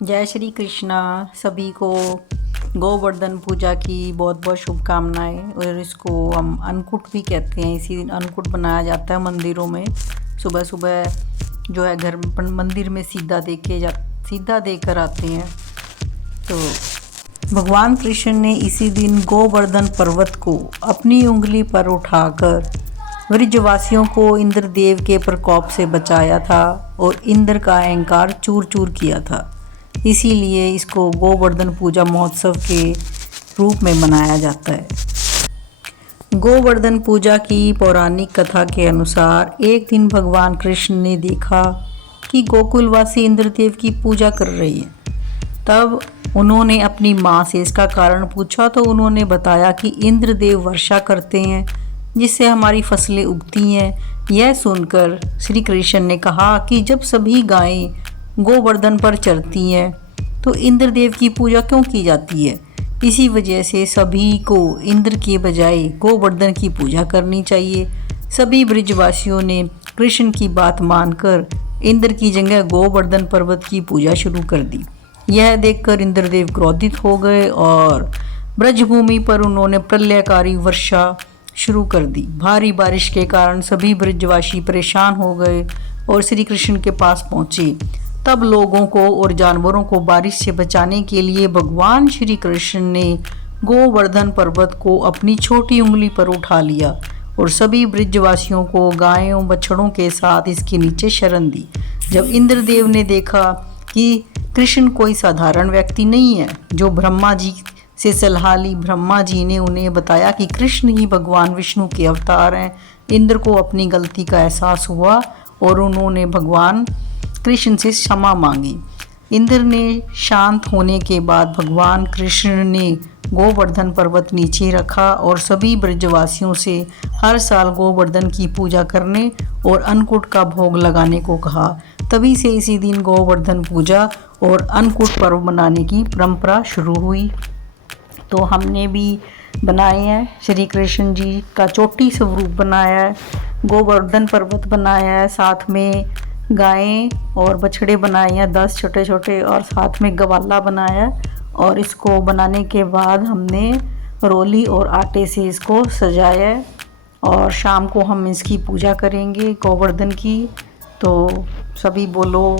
जय श्री कृष्णा। सभी को गोवर्धन पूजा की बहुत बहुत शुभकामनाएं। और इसको हम अन्नकूट भी कहते हैं। इसी दिन अन्नकूट बनाया जाता है मंदिरों में। सुबह सुबह जो है घर मंदिर में सीधा देकर आते हैं। तो भगवान कृष्ण ने इसी दिन गोवर्धन पर्वत को अपनी उंगली पर उठाकर ब्रजवासियों को इंद्रदेव के प्रकोप से बचाया था और इंद्र का अहंकार चूर चूर किया था। इसीलिए इसको गोवर्धन पूजा महोत्सव के रूप में मनाया जाता है। गोवर्धन पूजा की पौराणिक कथा के अनुसार एक दिन भगवान कृष्ण ने देखा कि गोकुलवासी इंद्रदेव की पूजा कर रही है। तब उन्होंने अपनी माँ से इसका कारण पूछा तो उन्होंने बताया कि इंद्रदेव वर्षा करते हैं जिससे हमारी फसलें उगती हैं। यह सुनकर श्री कृष्ण ने कहा कि जब सभी गायें गोवर्धन पर चढ़ती हैं तो इंद्रदेव की पूजा क्यों की जाती है। इसी वजह से सभी को इंद्र के बजाय गोवर्धन की पूजा करनी चाहिए। सभी ब्रजवासियों ने कृष्ण की बात मानकर इंद्र की जगह गोवर्धन पर्वत की पूजा शुरू कर दी। यह देखकर इंद्रदेव क्रोधित हो गए और ब्रजभूमि पर उन्होंने प्रलयकारी वर्षा शुरू कर दी। भारी बारिश के कारण सभी ब्रजवासी परेशान हो गए और श्री कृष्ण के पास पहुंचे। तब लोगों को और जानवरों को बारिश से बचाने के लिए भगवान श्री कृष्ण ने गोवर्धन पर्वत को अपनी छोटी उंगली पर उठा लिया और सभी ब्रजवासियों को गायों बछड़ों के साथ इसके नीचे शरण दी। जब इंद्रदेव ने देखा कि कृष्ण कोई साधारण व्यक्ति नहीं है जो ब्रह्मा जी से सलाह ली, ब्रह्मा जी ने उन्हें बताया कि कृष्ण ही भगवान विष्णु के अवतार हैं। इंद्र को अपनी गलती का एहसास हुआ और उन्होंने भगवान कृष्ण से क्षमा मांगी। इंद्र ने शांत होने के बाद भगवान कृष्ण ने गोवर्धन पर्वत नीचे रखा और सभी ब्रजवासियों से हर साल गोवर्धन की पूजा करने और अन्नकूट का भोग लगाने को कहा। तभी से इसी दिन गोवर्धन पूजा और अन्नकूट पर्व मनाने की परंपरा शुरू हुई। तो हमने भी बनाए हैं, श्री कृष्ण जी का चोटी स्वरूप बनाया है, गोवर्धन पर्वत बनाया है, साथ में गायें और बछड़े बनाए हैं 10 छोटे छोटे, और साथ में गवाला बनाया है। और इसको बनाने के बाद हमने रोली और आटे से इसको सजाया है और शाम को हम इसकी पूजा करेंगे गोवर्धन की। तो सभी बोलो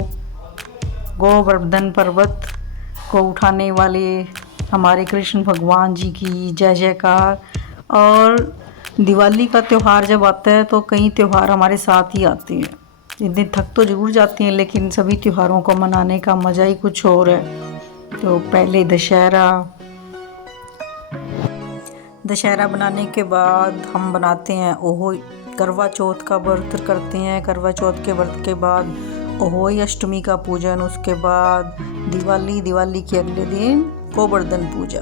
गोवर्धन पर्वत को उठाने वाले हमारे कृष्ण भगवान जी की जय जयकार। और दिवाली का त्यौहार जब आता है तो कई त्यौहार हमारे साथ ही आते हैं। इस दिन थक तो ज़रूर जाते हैं लेकिन सभी त्योहारों को मनाने का मज़ा ही कुछ और है। तो पहले दशहरा बनाने के बाद हम बनाते हैं करवा चौथ का व्रत करते हैं। करवा चौथ के व्रत के बाद अहोई अष्टमी का पूजन, उसके बाद दिवाली के अगले दिन गोवर्धन पूजा।